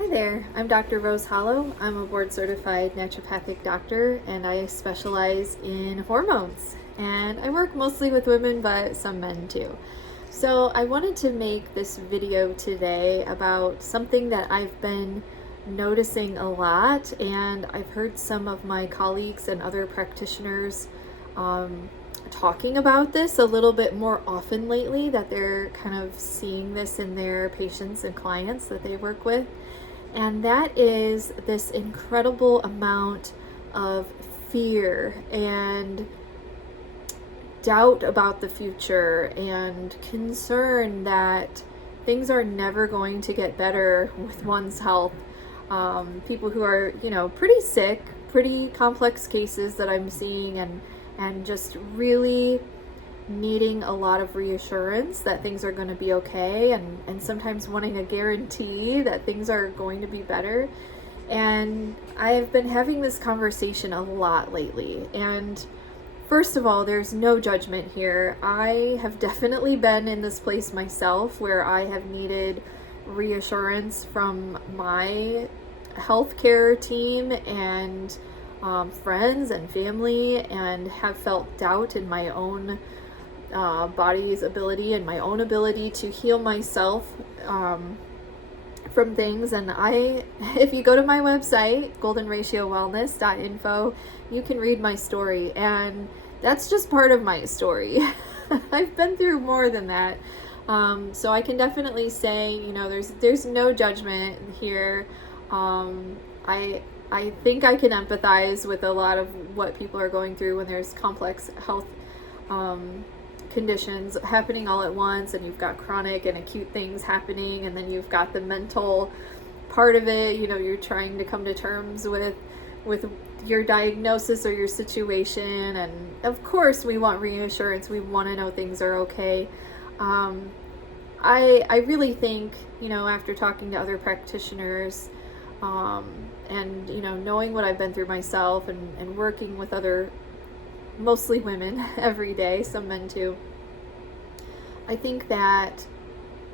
Hi there, I'm Dr. Rose Hollow. I'm a board certified naturopathic doctor and I specialize in hormones. And I work mostly with women, but some men too. So I wanted to make this video today about something that I've been noticing a lot, and I've heard some of my colleagues and other practitioners talking about this a little bit more often lately, that they're kind of seeing this in their patients and clients that they work with. And that is this incredible amount of fear and doubt about the future and concern that things are never going to get better with one's health. People who are, pretty sick, pretty complex cases that I'm seeing, and just really needing a lot of reassurance that things are going to be okay, and sometimes wanting a guarantee that things are going to be better. And I've been having this conversation a lot lately. And first of all, there's no judgment here. I have definitely been in this place myself where I have needed reassurance from my healthcare team and friends and family, and have felt doubt in my own body's ability and my own ability to heal myself from things. And if you go to my website, goldenratiowellness.info, you can read my story, and that's just part of my story. I've been through more than that. So I can definitely say, there's no judgment here. I think I can empathize with a lot of what people are going through when there's complex health conditions happening all at once, and you've got chronic and acute things happening, and then you've got the mental part of it. You're trying to come to terms with your diagnosis or your situation, and of course we want reassurance. We want to know things are okay. I really think, after talking to other practitioners, and knowing what I've been through myself, and working with other, mostly women, every day, some men too, I think that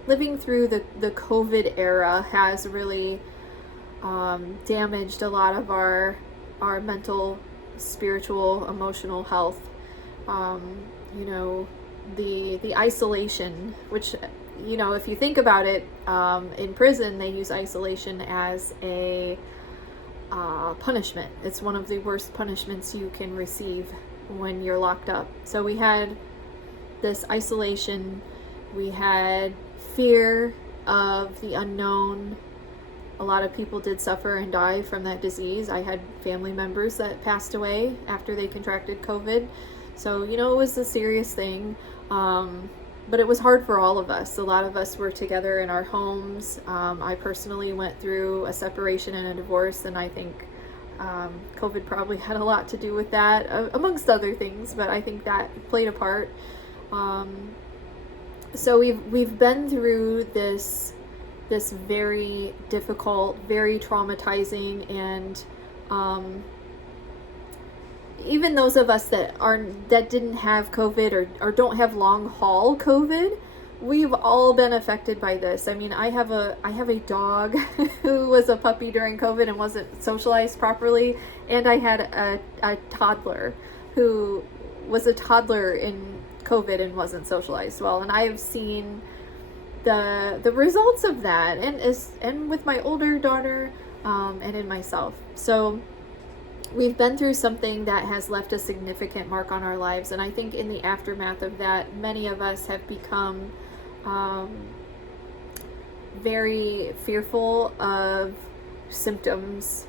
living through the COVID era has really damaged a lot of our mental, spiritual, emotional health. The isolation, which, if you think about it, in prison they use isolation as a punishment. It's one of the worst punishments you can receive when you're locked up. So we had this isolation, we had fear of the unknown. A lot of people did suffer and die from that disease. I had family members that passed away after they contracted COVID. So, it was a serious thing. But it was hard for all of us. A lot of us were together in our homes. I personally went through a separation and a divorce, and I think COVID probably had a lot to do with that, amongst other things, but I think that played a part. So we've been through this very difficult, very traumatizing, and even those of us that didn't have COVID or don't have long haul COVID, we've all been affected by this. I mean, I have a dog who was a puppy during COVID and wasn't socialized properly, and I had a toddler who was a toddler in COVID and wasn't socialized well. And I have seen the results of that, and with my older daughter, and in myself. So we've been through something that has left a significant mark on our lives, and I think in the aftermath of that, many of us have become very fearful of symptoms,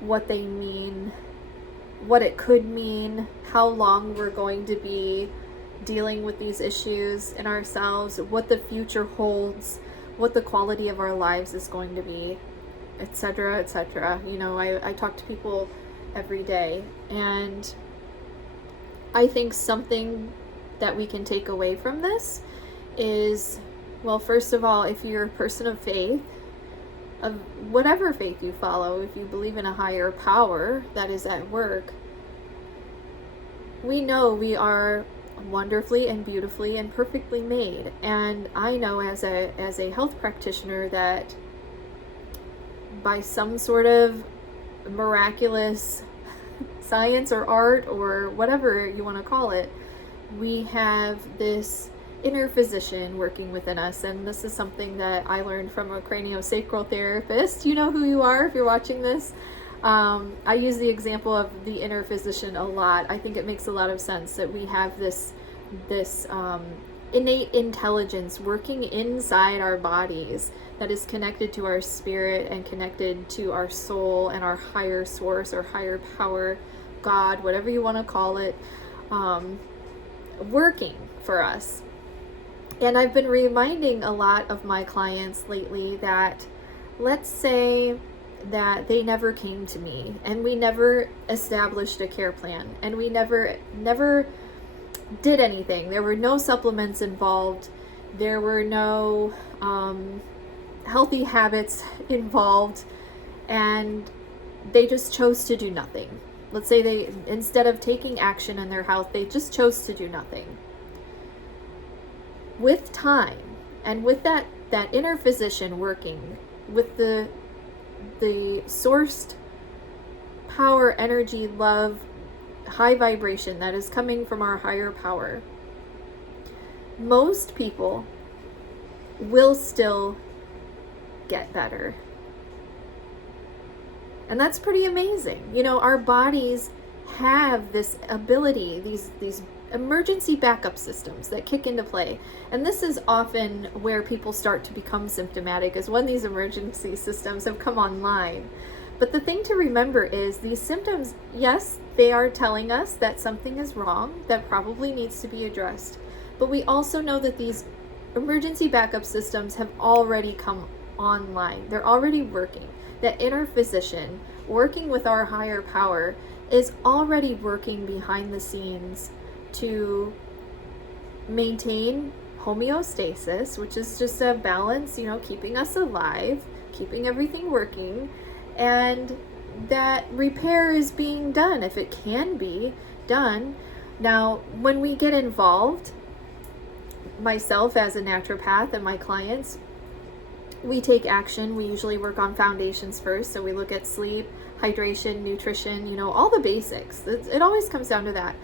what they mean, what it could mean, how long we're going to be dealing with these issues in ourselves, what the future holds, what the quality of our lives is going to be, etc., etc. I talk to people every day, and I think something that we can take away from this is, well, first of all, if you're a person of faith, of whatever faith you follow, if you believe in a higher power that is at work, we know we are wonderfully and beautifully and perfectly made. And I know as a health practitioner that by some sort of miraculous science or art or whatever you want to call it, we have this inner physician working within us. And this is something that I learned from a craniosacral therapist. You know who you are if you're watching this. I use the example of the inner physician a lot. I think it makes a lot of sense that we have this innate intelligence working inside our bodies that is connected to our spirit and connected to our soul and our higher source or higher power, God, whatever you want to call it, working for us. And I've been reminding a lot of my clients lately that, let's say that they never came to me and we never established a care plan and we never did anything. There were no supplements involved. There were no healthy habits involved, and they just chose to do nothing. Let's say they, instead of taking action in their health, they just chose to do nothing. With time and with that inner physician working with the sourced power, energy, love, high vibration that is coming from our higher power, most people will still get better. And that's pretty amazing. You know, our bodies have this ability, these emergency backup systems that kick into play. And this is often where people start to become symptomatic, is when these emergency systems have come online. But the thing to remember is these symptoms, yes, they are telling us that something is wrong, that probably needs to be addressed. But we also know that these emergency backup systems have already come online. They're already working. That inner physician working with our higher power is already working behind the scenes to maintain homeostasis, which is just a balance, you know, keeping us alive, keeping everything working, and that repair is being done if it can be done. Now, when we get involved, myself as a naturopath and my clients, we take action. We usually work on foundations first. So we look at sleep, hydration, nutrition, you know, all the basics. It always comes down to that.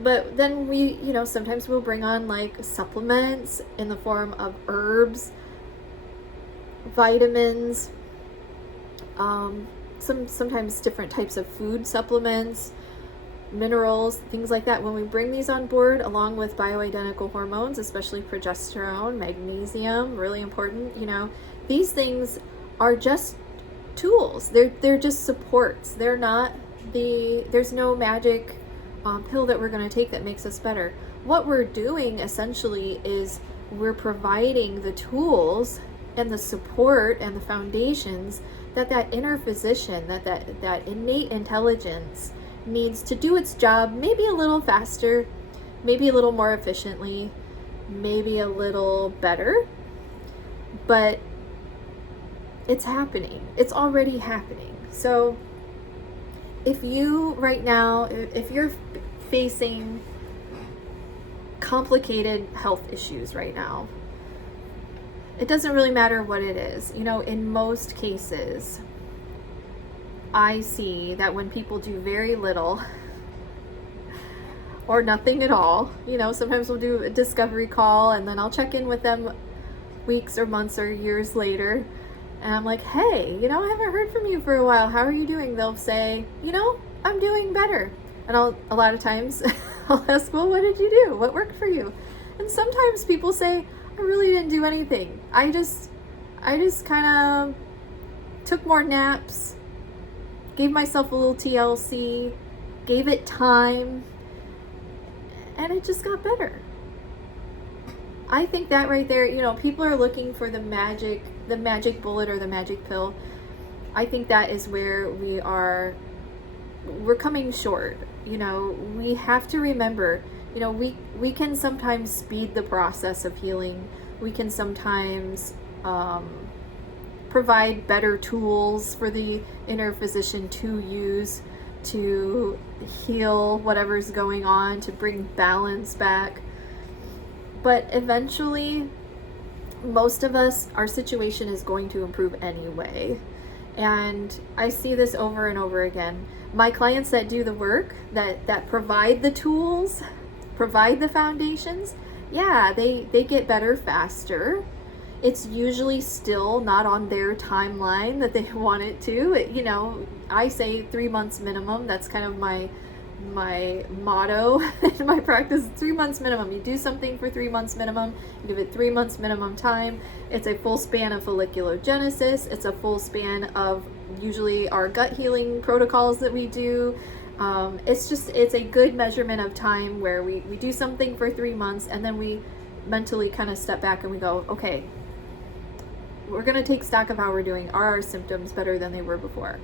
But then we, you know, sometimes we'll bring on like supplements in the form of herbs, vitamins, sometimes different types of food supplements, minerals, things like that. When we bring these on board, along with bioidentical hormones, especially progesterone, magnesium, really important, you know, these things are just tools. They're just supports. They're not there's no magic pill that we're going to take that makes us better. What we're doing essentially is we're providing the tools and the support and the foundations that inner physician, that innate intelligence needs to do its job, maybe a little faster, maybe a little more efficiently, maybe a little better, but it's happening. It's already happening. So if you right now, if you're facing complicated health issues right now, it doesn't really matter what it is. You know, in most cases, I see that when people do very little or nothing at all, you know, sometimes we'll do a discovery call and then I'll check in with them weeks or months or years later. And I'm like, hey, you know, I haven't heard from you for a while. How are you doing? They'll say, you know, I'm doing better. And a lot of times I'll ask, well, what did you do? What worked for you? And sometimes people say, I really didn't do anything. I just kind of took more naps, gave myself a little TLC, gave it time, and it just got better. I think that right there, you know, people are looking for the magic bullet or the magic pill. I think that is where we're coming short. You know, we have to remember, you know, we can sometimes speed the process of healing. We can sometimes provide better tools for the inner physician to use to heal whatever's going on, to bring balance back. But eventually, most of us, our situation is going to improve anyway. And I see this over and over again. My clients that do the work, that provide the tools, provide the foundations, yeah, they get better faster. It's usually still not on their timeline that they want it to. I say 3 months minimum. That's kind of my motto in my practice. 3 months minimum. You do something for 3 months minimum, you give it 3 months minimum time. It's a full span of folliculogenesis. It's a full span of usually our gut healing protocols that we do. It's a good measurement of time where we do something for 3 months, and then we mentally kind of step back and we go, okay, we're going to take stock of how we're doing. Are our symptoms better than they were before?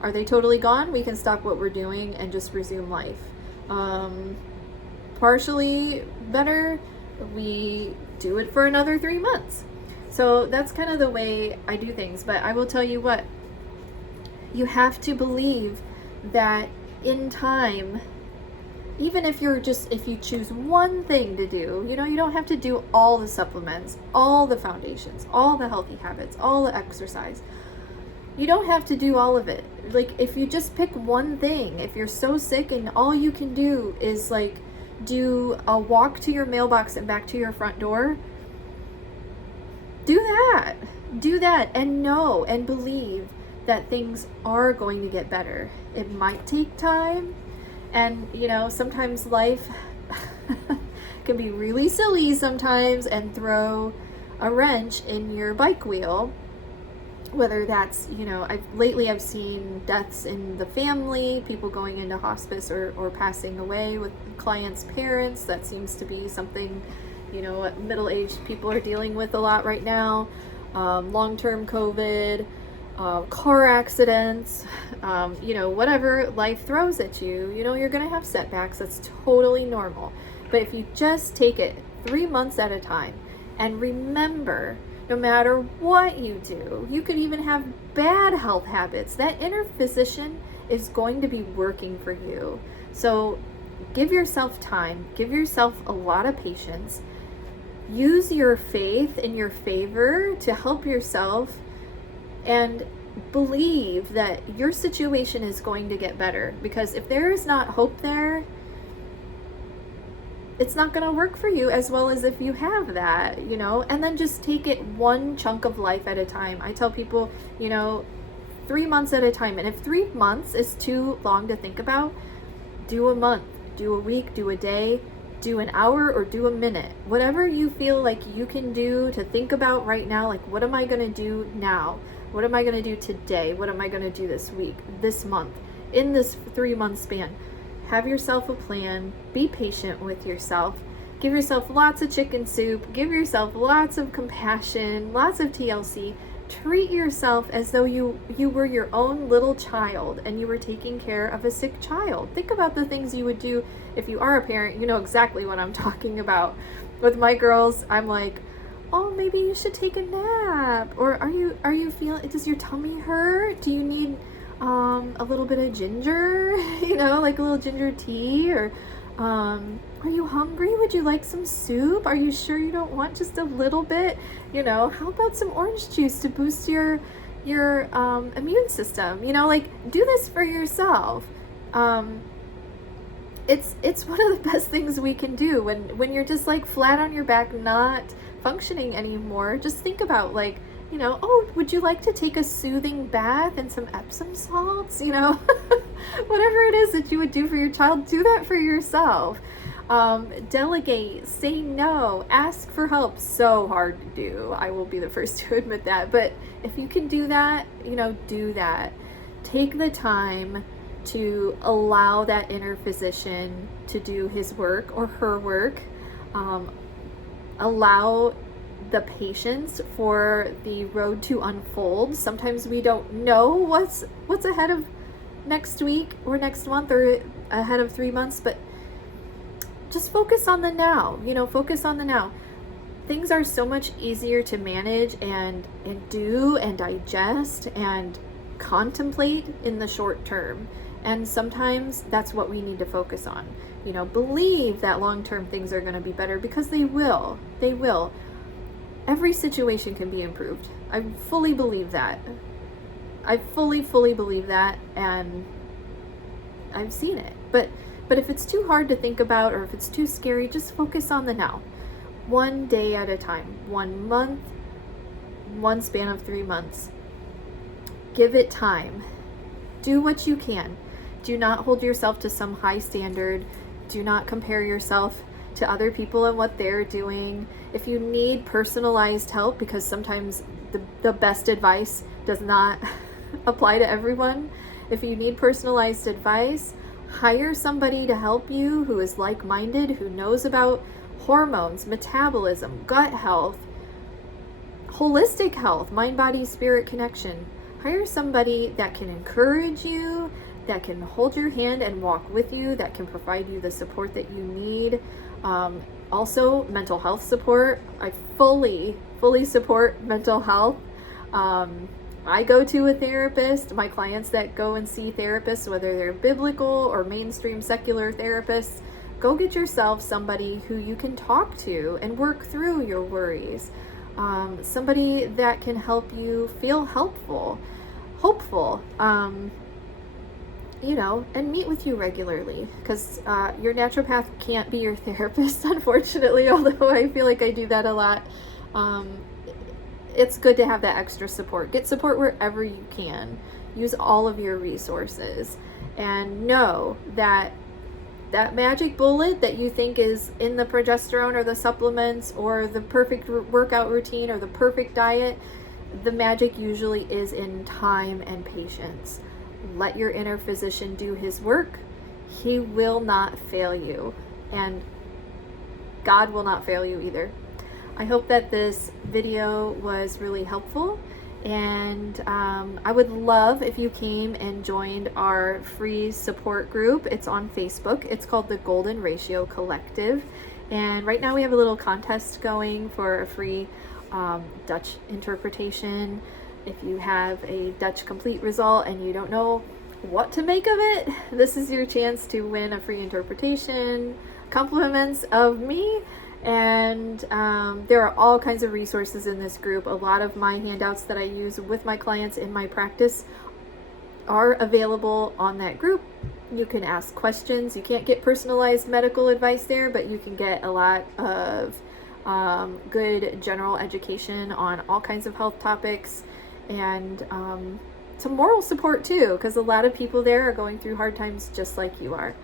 Are they totally gone? We can stop what we're doing and just resume life. Partially better, we do it for another 3 months. So that's kind of the way I do things. But I will tell you what, you have to believe that in time, even if you choose one thing to do, you don't have to do all the supplements, all the foundations, all the healthy habits, all the exercise. You don't have to do all of it. Like, if you just pick one thing, if you're so sick and all you can do is like do a walk to your mailbox and back to your front door, do that and know and believe that things are going to get better. It might take time, and sometimes life can be really silly sometimes and throw a wrench in your bike wheel. Whether that's, I've seen deaths in the family, people going into hospice or passing away with clients' parents. That seems to be something, middle-aged people are dealing with a lot right now. Long-term COVID, car accidents, whatever life throws at you, you're going to have setbacks. That's totally normal. But if you just take it 3 months at a time and remember, no matter what you do, you could even have bad health habits, that inner physician is going to be working for you. So give yourself time, give yourself a lot of patience, use your faith in your favor to help yourself, and believe that your situation is going to get better. Because if there is not hope there, it's not going to work for you as well as if you have that, and then just take it one chunk of life at a time. I tell people, 3 months at a time. And if 3 months is too long to think about, do a month, do a week, do a day, do an hour, or do a minute. Whatever you feel like you can do to think about right now, like, what am I going to do now? What am I going to do today? What am I going to do this week, this month, in this 3 month span? Have yourself a plan, be patient with yourself, give yourself lots of chicken soup, give yourself lots of compassion, lots of TLC. Treat yourself as though you were your own little child and you were taking care of a sick child. Think about the things you would do if you are a parent. You know exactly what I'm talking about. With my girls, I'm like, oh, maybe you should take a nap. Or are you feeling, does your tummy hurt? Do you need a little bit of ginger, like a little ginger tea? Or are you hungry? Would you like some soup? Are you sure you don't want just a little bit? How about some orange juice to boost your immune system? Do this for yourself. It's one of the best things we can do when you're just like flat on your back, not functioning anymore. Just think about, like, oh, would you like to take a soothing bath and some Epsom salts? Whatever it is that you would do for your child, do that for yourself. Delegate, say no, ask for help. So hard to do. I will be the first to admit that. But if you can do that, do that. Take the time to allow that inner physician to do his work or her work. Allow the patience for the road to unfold. Sometimes we don't know what's ahead of next week or next month or ahead of 3 months, but just focus on the now. Focus on the now. Things are so much easier to manage and do and digest and contemplate in the short term. And sometimes that's what we need to focus on. Believe that long-term things are going to be better, because they will. They will. Every situation can be improved. I fully believe that. I fully believe that, and I've seen it. But if it's too hard to think about, or if it's too scary, just focus on the now. One day at a time, 1 month, one span of 3 months. Give it time. Do what you can. Do not hold yourself to some high standard. Do not compare yourself to other people and what they're doing. If you need personalized help, because sometimes the best advice does not apply to everyone. If you need personalized advice, hire somebody to help you who is like-minded, who knows about hormones, metabolism, gut health, holistic health, mind, body, spirit connection. Hire somebody that can encourage you, that can hold your hand and walk with you, that can provide you the support that you need. Also, mental health support. I fully support mental health. I go to a therapist. My clients that go and see therapists, whether they're biblical or mainstream secular therapists, go get yourself somebody who you can talk to and work through your worries. Somebody that can help you feel hopeful, and meet with you regularly, because your naturopath can't be your therapist, unfortunately, although I feel like I do that a lot. It's good to have that extra support. Get support wherever you can. Use all of your resources, and know that that magic bullet that you think is in the progesterone or the supplements or the perfect workout routine or the perfect diet, the magic usually is in time and patience. Let your inner physician do his work. He will not fail you, and God will not fail you either. I hope that this video was really helpful, and I would love if you came and joined our free support group. It's on Facebook. It's called the Golden Ratio Collective, and right now we have a little contest going for a free Dutch interpretation. If you have a Dutch complete result and you don't know what to make of it, this is your chance to win a free interpretation, compliments of me. And there are all kinds of resources in this group. A lot of my handouts that I use with my clients in my practice are available on that group. You can ask questions. You can't get personalized medical advice there, but you can get a lot of good general education on all kinds of health topics, and some moral support too, because a lot of people there are going through hard times just like you are.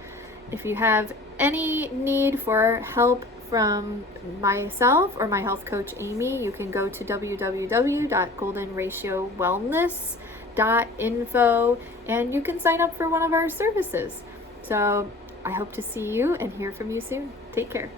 If you have any need for help from myself or my health coach Amy, you can go to www.goldenratiowellness.info and you can sign up for one of our services. So I hope to see you and hear from you soon. Take care.